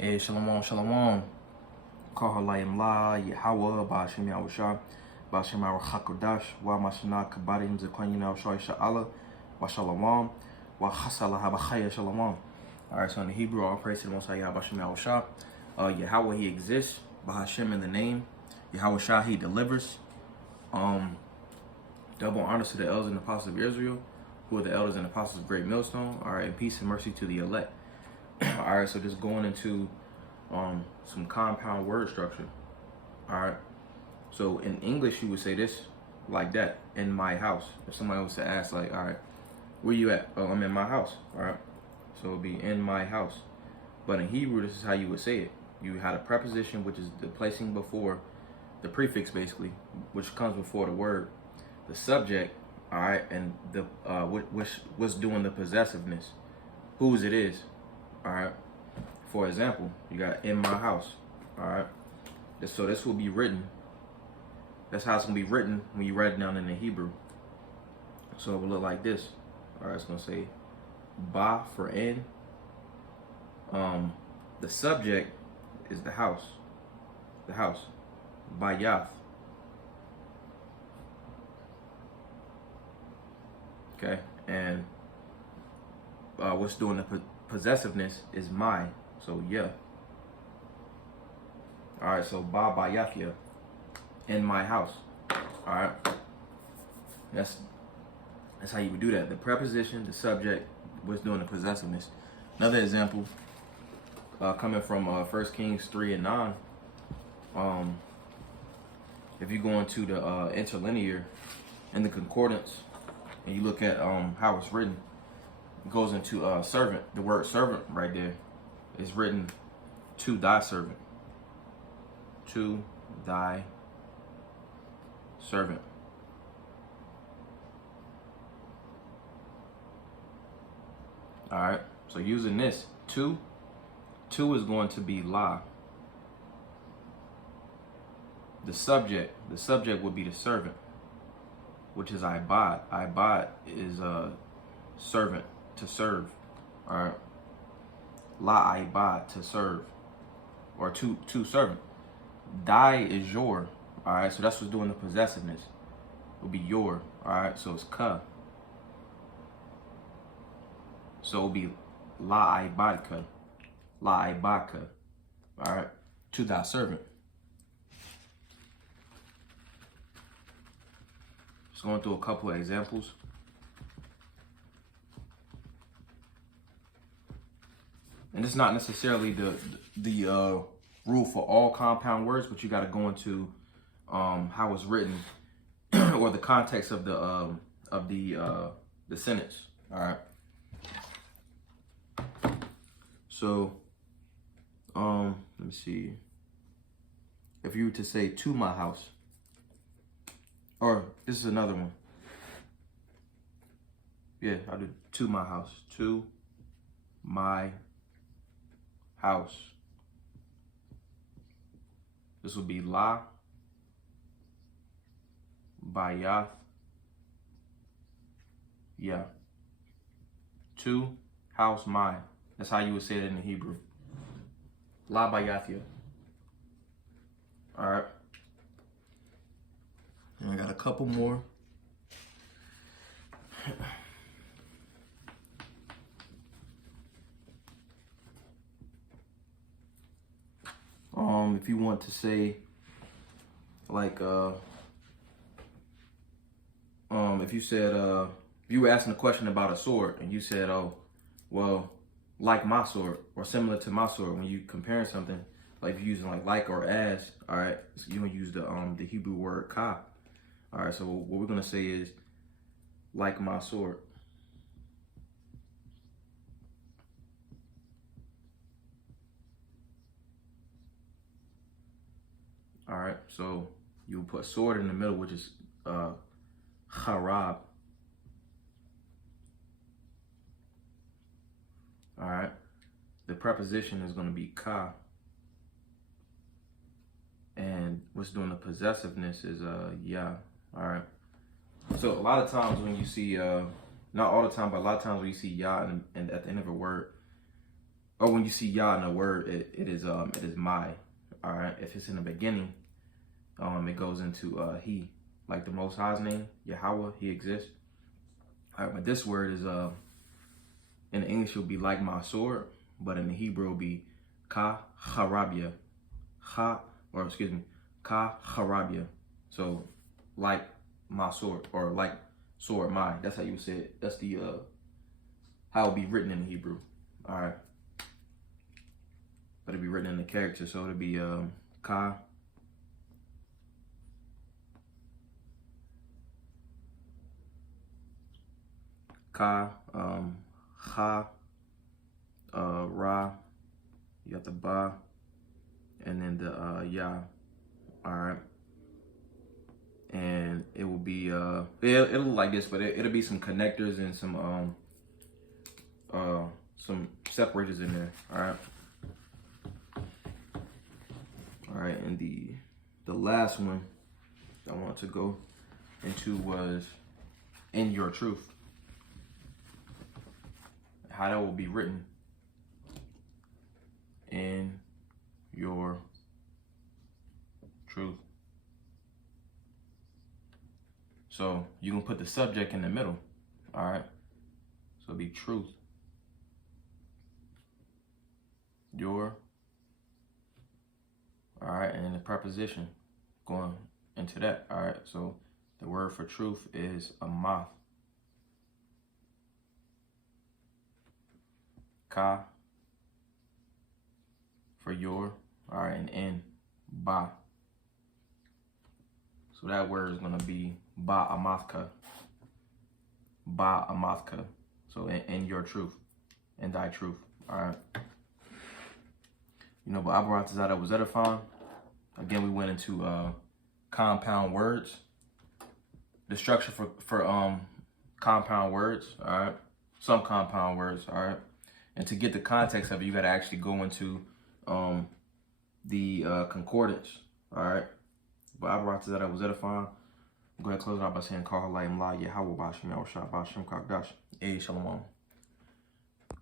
Hey, shalom, shalom. Kahalayim la, Yahweh, Ba'ashem Yahushua, Ba'ashem Hakodash, Wa Mashana Kabadim Zekwanyina Shoy Sha'ala, Wa Shalom, Wa Hasala Habachaya Shalom. Alright, so in the Hebrew, all praise to the Most High Ba'ashem Yahushua. Yahweh, he exists. Ba'ashem in the name. Yahushua, he delivers. Double honor to the elders and apostles of Israel, who are the elders and apostles of Great Millstone. Alright, and peace and mercy to the elect. Alright, so just going into some compound word structure. Alright, so in English you would say this like that: in my house. If somebody was to ask, like, all right, where you at? Oh, I'm in my house. All right, so it'd be in my house. But in Hebrew, this is how you would say it. You had a preposition, which is the placing before the prefix, basically, which comes before the word, the subject. All right, and the what's doing the possessiveness, whose it is. All right. For example, you got in my house. All right. So this will be written. That's how it's gonna be written when you write it down in the Hebrew. So it will look like this. All right. It's gonna say ba for in. The subject is the house. The house. Bayath. Okay. And what's doing the possessiveness is my. So yeah. All right. So ba bayathia, in my house. All right. That's how you would do that. The preposition, the subject, what's doing the possessiveness. Another example, coming from 1 Kings 3 and 9. If you go into the interlinear in the concordance and you look at how it's written, it goes into servant. The word servant right there is written to thy servant. To thy servant. All right. So using this, to is going to be la. The subject would be the servant, which is ibad. Ibad is a servant, to serve. All right. La ibad, to serve, or to servant. Thy is your. All right. So that's what's doing the possessiveness. It will be your. All right. So it's ka. So it'll be la ibadka. La ibadka. All right. To thy servant. Just going through a couple of examples. And it's not necessarily the rule for all compound words, but you got to go into how it's written or the context of the sentence. All right. So, let me see. If you were to say to my house, or this is another one. Yeah, I do to my house. To my house. This would be la, bayath, yeah. To, house, my. That's how you would say it in the Hebrew. La bayathia. All right. And I got a couple more. If you want to say, like, if you said, if you were asking a question about a sword and you said, oh, well, like my sword or similar to my sword, when you comparing something, like if you're using like or as, all right, so you're gonna use the Hebrew word ka. All right, so what we're gonna say is like my sword. All right, so you put sword in the middle, which is harab. All right, the preposition is going to be ka, and what's doing the possessiveness is ya. All right, so a lot of times when you see not all the time, but a lot of times when you see ya and at the end of a word, or when you see Yah in a word, it is my. All right. If it's in the beginning, it goes into he, like the Most High's name, Yahweh. He exists. All right, but this word is in English it will be like my sword, but in the Hebrew it will be ka harabia, ka harabia. So like my sword, or like sword my. That's how you would say it. That's the how it will be written in the Hebrew. All right, but it'll be written in the character, so it'll be ka. Ka, ha, ra, you got the ba, and then the ya. All right, and it will be it'll look like this, but it'll be some connectors and some separators in there. All right, and the last one I want to go into was in your truth. How that will be written in your truth. So you can put the subject in the middle. All right. So it'll be truth. Your. All right. And then the preposition going into that. All right. So the word for truth is amath. Ka for your, all right, and in ba. So that word is gonna be ba amathka. Ba amathka. So in your truth, in thy truth. All right. You know, but Abaratazada was edifying. Again, we went into compound words. The structure for compound words. All right. Some compound words. All right. And to get the context of it, you got to actually go into the concordance. All right. But Abaratazada was edifying. Go ahead and close it out by saying, Call Halayim La Yahweh Bashim Yahushua Bashim Kakdash. Shalom.